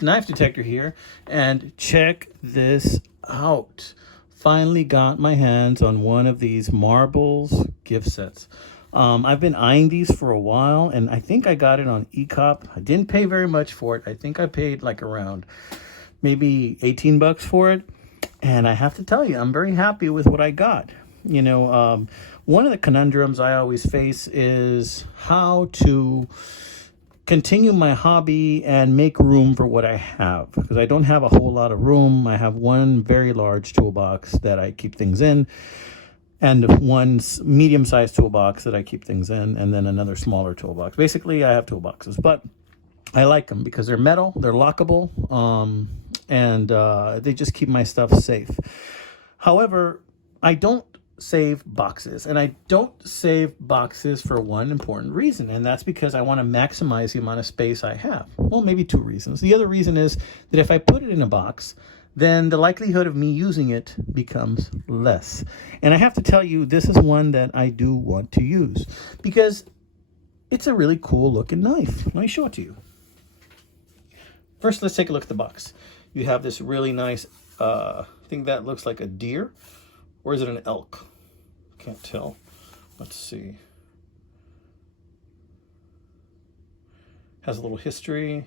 Advanced Knife Detector here, and check this out. Finally got my hands on one of these marbles gift sets. I've been eyeing these for a while, and I think I got it on eCop. I didn't pay very much for it. I think I paid like around maybe 18 bucks for it. And I have to tell you, I'm very happy with what I got. You know, one of the conundrums I always face is how to continue my hobby and make room for what I have, because I don't have a whole lot of room. I have one very large toolbox that I keep things in, and one medium-sized toolbox that I keep things in, and then another smaller toolbox. Basically, I have toolboxes, but I like them because they're metal, they're lockable, and they just keep my stuff safe. However, I don't save boxes, and I don't save boxes for one important reason, and that's because I want to maximize the amount of space I have. Well, maybe two reasons. The other reason is that if I put it in a box, then the likelihood of me using it becomes less. And I have to tell you, this is one that I do want to use because it's a really cool looking knife. Let me show it to you. First, let's take a look at the box. You have this really nice thing that looks like a deer, or is it an elk? Can't tell. Let's see. Has a little history.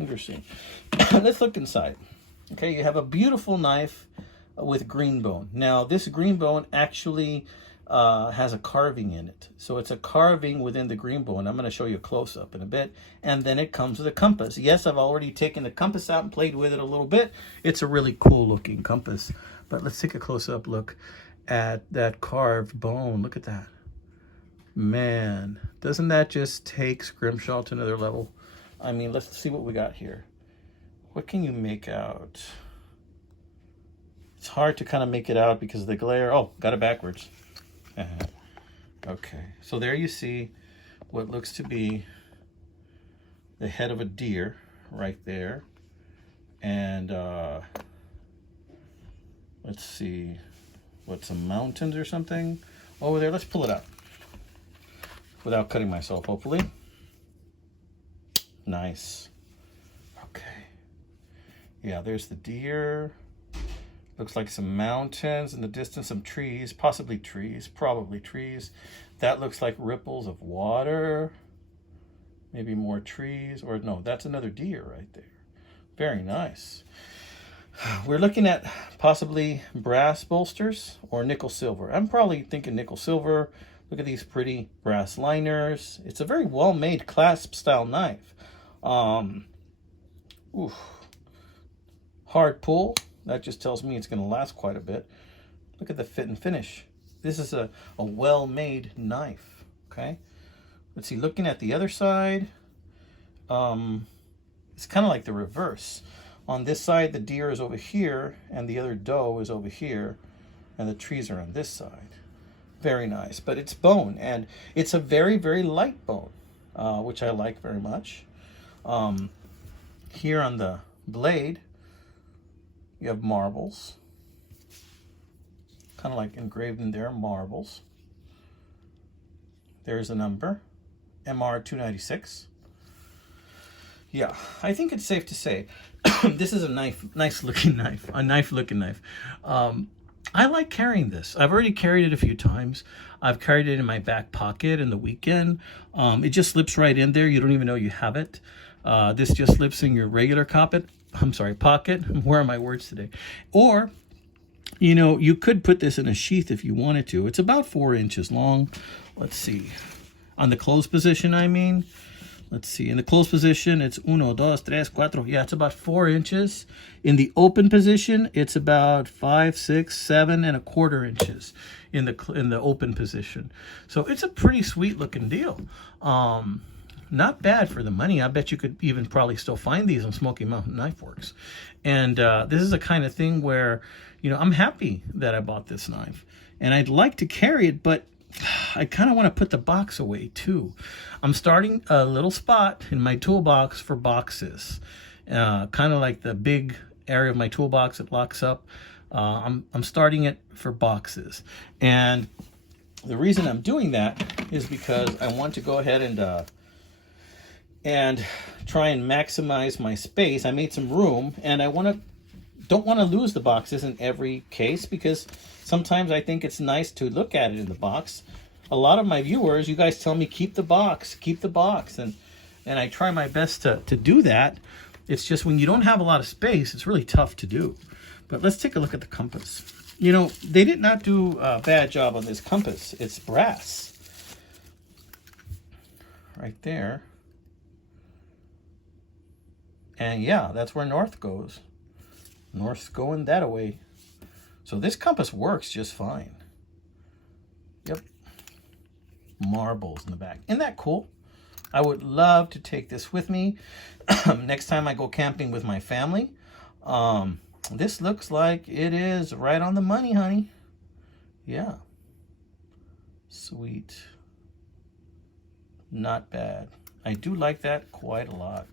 Interesting. Let's look inside. Okay, you have a beautiful knife with green bone. Now, this green bone actually has a carving in it. So it's a carving within the green bone. I'm going to show you a close-up in a bit. And then it comes with a compass. Yes, I've already taken the compass out and played with it a little bit. It's a really cool-looking compass. But let's take a close-up look at that carved bone. Look at that. Man, doesn't that just take Scrimshaw to another level? I mean, let's see what we got here. What can you make out? It's hard to kind of make it out because of the glare. Oh, got it backwards. Okay, so there you see what looks to be the head of a deer right there. And let's see, what, some mountains or something over there. Let's pull it out without cutting myself, hopefully. Nice. Okay. Yeah, there's the deer. Looks like some mountains in the distance, some trees, possibly trees, probably trees. That looks like ripples of water. Maybe more trees, or no, that's another deer right there. Very nice. We're looking at possibly brass bolsters or nickel silver. I'm probably thinking nickel silver. Look at these pretty brass liners. It's a very well-made clasp style knife. Hard pull. That just tells me it's going to last quite a bit. Look at the fit and finish. This is a well-made knife. Okay. Let's see. Looking at the other side, it's kind of like the reverse. On this side, the deer is over here, and the other doe is over here, and the trees are on this side. Very nice. But it's bone, and it's a very, very light bone, which I like very much. Here on the blade, you have marbles, kind of like engraved in there, marbles. There's a number, MR296. Yeah, I think it's safe to say this is a nice looking knife, a knife looking knife. I like carrying this. I've already carried it a few times. I've carried it in my back pocket in the weekend. It just slips right in there. You don't even know you have it. This just slips in your regular pocket. Where are my words today? Or, you know, you could put this in a sheath if you wanted to. It's about 4 inches long. Let's see. On the closed position, I mean. Let's see. In the closed position, it's 1, 2, 3, 4. Yeah, it's about 4 inches. In the open position, it's about 5, 6, 7.25 inches in the open position. So it's a pretty sweet looking deal. Not bad for the money. I bet you could even probably still find these on Smoky Mountain Knife Works. And this is the kind of thing where, you know, I'm happy that I bought this knife. And I'd like to carry it, but I kind of want to put the box away too. I'm starting a little spot in my toolbox for boxes. Kind of like the big area of my toolbox that locks up I'm starting it for boxes. And the reason I'm doing that is because I want to go ahead and try and maximize my space. I made some room, and I don't want to lose the boxes in every case, because sometimes I think it's nice to look at it in the box. A lot of my viewers, you guys tell me, keep the box, and I try my best to do that. It's just when you don't have a lot of space, it's really tough to do. But let's take a look at the compass. You know, they did not do a bad job on this compass. It's brass. Right there. And yeah, that's where north goes. North's going that way. So this compass works just fine. Yep. Marbles in the back. Isn't that cool? I would love to take this with me next time I go camping with my family. This looks like it is right on the money, honey. Yeah. Sweet. Not bad. I do like that quite a lot.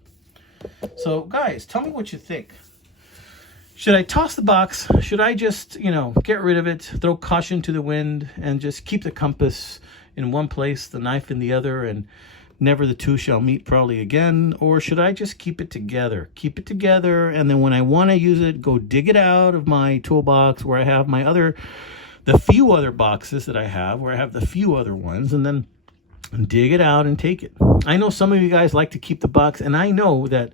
So, guys, tell me what you think. Should I toss the box? Should I just, get rid of it, throw caution to the wind, and just keep the compass in one place, the knife in the other, and never the two shall meet probably again? Or should I just keep it together? Keep it together, and then when I want to use it, go dig it out of my toolbox where I have the few other boxes that I have, where I have the few other ones, and then dig it out and take it. I know some of you guys like to keep the box, and I know that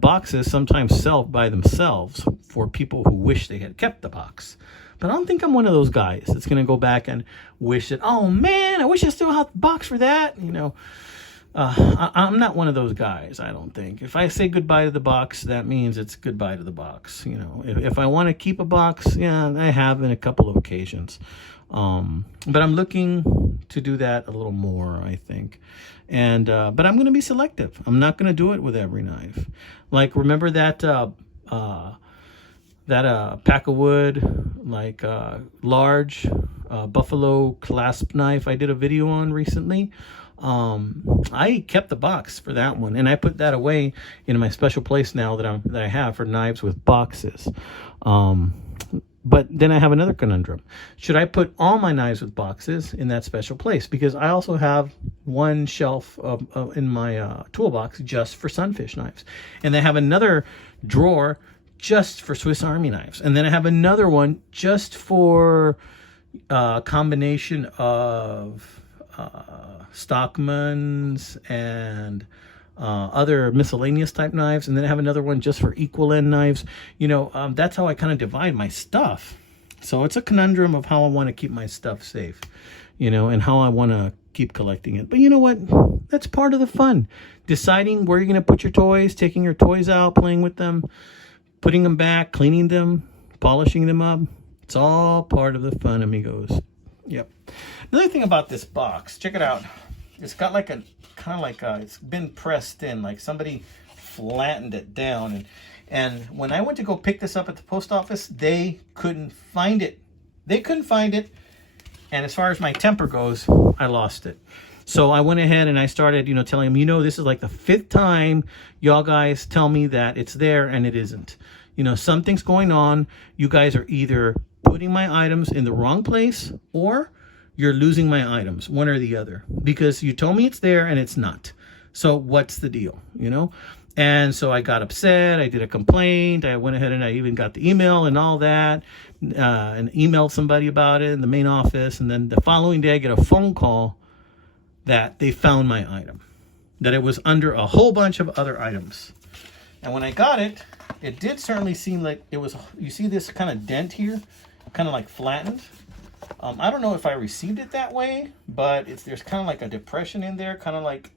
boxes sometimes sell by themselves for people who wish they had kept the box. But I don't think I'm one of those guys that's going to go back and wish that, oh man, I wish I still had the box for that. I'm not one of those guys, I don't think. If I say goodbye to the box, that means it's goodbye to the box. If I want to keep a box, yeah, I have in a couple of occasions. But I'm looking to do that a little more, I think. And but I'm going to be selective. I'm not going to do it with every knife. Like, remember that pack of wood, like large buffalo clasp knife I did a video on recently? I kept the box for that one, and I put that away in my special place now that I have for knives with boxes. But then I have another conundrum. Should I put all my knives with boxes in that special place? Because I also have one shelf in my toolbox just for sunfish knives. And I have another drawer just for Swiss Army knives. And then I have another one just for a combination of Stockmans and other miscellaneous type knives, and then I have another one just for equal end knives. That's how I kind of divide my stuff. So it's a conundrum of how I want to keep my stuff safe, and how I want to keep collecting it. But you know what? That's part of the fun. Deciding where you're going to put your toys, taking your toys out, playing with them, putting them back, cleaning them, polishing them up. It's all part of the fun, amigos. Yep. Another thing about this box, check it out. It's got like it's been pressed in, like somebody flattened it down. And when I went to go pick this up at the post office, they couldn't find it. And as far as my temper goes, I lost it. So I went ahead and I started, telling them, this is like the 5th time y'all guys tell me that it's there and it isn't. Something's going on. You guys are either putting my items in the wrong place or you're losing my items, one or the other, because you told me it's there and it's not. So what's the deal, And so I got upset. I did a complaint. I went ahead and I even got the email and all that, and emailed somebody about it in the main office. And then the following day I get a phone call that they found my item, that it was under a whole bunch of other items. And when I got it, it did certainly seem like it was, you see this kind of dent here, kind of like flattened. I don't know if I received it that way, but there's kind of like a depression in there, kind of like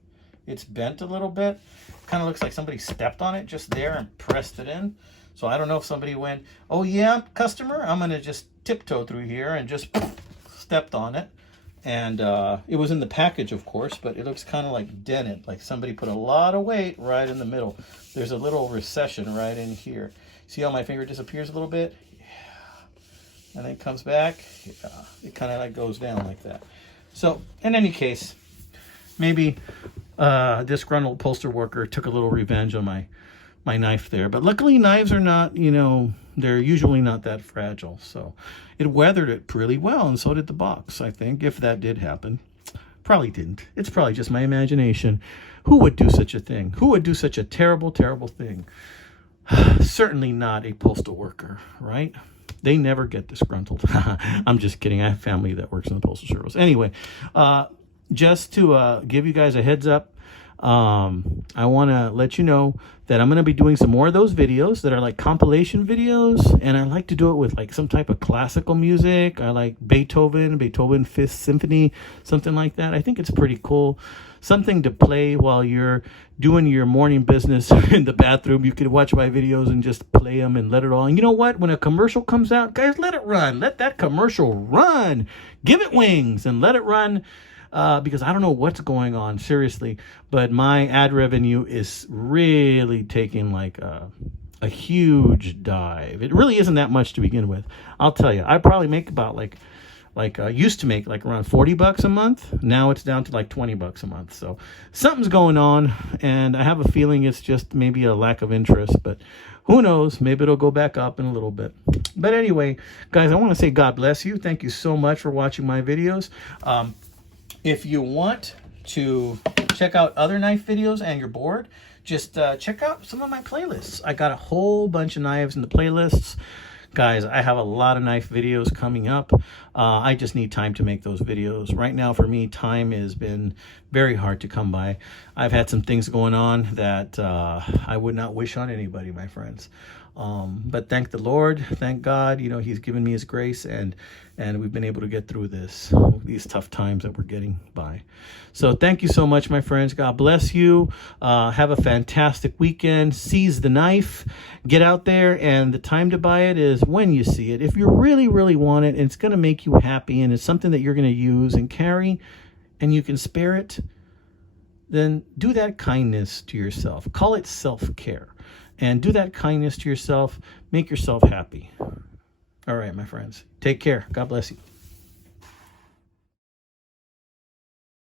it's bent a little bit. Kind of looks like somebody stepped on it just there and pressed it in. So I don't know if somebody went, oh yeah, customer, I'm going to just tiptoe through here and just stepped on it. And it was in the package, of course, but it looks kind of like dented, like somebody put a lot of weight right in the middle. There's a little recession right in here. See how my finger disappears a little bit? And then it comes back. Yeah, it kind of like goes down like that. So in any case, maybe disgruntled upholstery worker took a little revenge on my my knife there. But luckily knives are not, you know, they're usually not that fragile. So it weathered it pretty well, and so did the box, I think, if that did happen. Probably didn't. It's probably just my imagination. Who would do such a thing? Who would do such a terrible, terrible thing? Certainly not a postal worker, right? They never get disgruntled. I'm just kidding. I have family that works in the Postal Service. Anyway, just to give you guys a heads up, I want to let you know that I'm going to be doing some more of those videos that are like compilation videos, and I like to do it with like some type of classical music. I like Beethoven Fifth Symphony, something like that. I think it's pretty cool. Something to play while you're doing your morning business in the bathroom. You could watch my videos and just play them and let it all. And you know what? When a commercial comes out, guys, let it run. Let that commercial run. Give it wings and let it run. Because I don't know what's going on, seriously, but my ad revenue is really taking like a huge dive. It really isn't that much to begin with. I'll tell you, I probably make about used to make like around $40 a month. Now it's down to like $20 a month. So something's going on, and I have a feeling it's just maybe a lack of interest, but who knows? Maybe it'll go back up in a little bit. But anyway, guys, I want to say God bless you. Thank you so much for watching my videos. If you want to check out other knife videos and you're bored, just check out some of my playlists. I got a whole bunch of knives in the playlists. Guys, I have a lot of knife videos coming up. I just need time to make those videos. Right now, for me, time has been very hard to come by. I've had some things going on that I would not wish on anybody, my friends. But thank the Lord, thank God, you know, he's given me his grace, and we've been able to get through these tough times that we're getting by. So thank you so much, my friends. God bless you. Have a fantastic weekend. Seize the knife. Get out there, and the time to buy it is when you see it. If you really, really want it, and it's going to make you happy, and it's something that you're going to use and carry, and you can spare it, then do that kindness to yourself. Call it self-care. And do that kindness to yourself. Make yourself happy. All right, my friends. Take care. God bless you.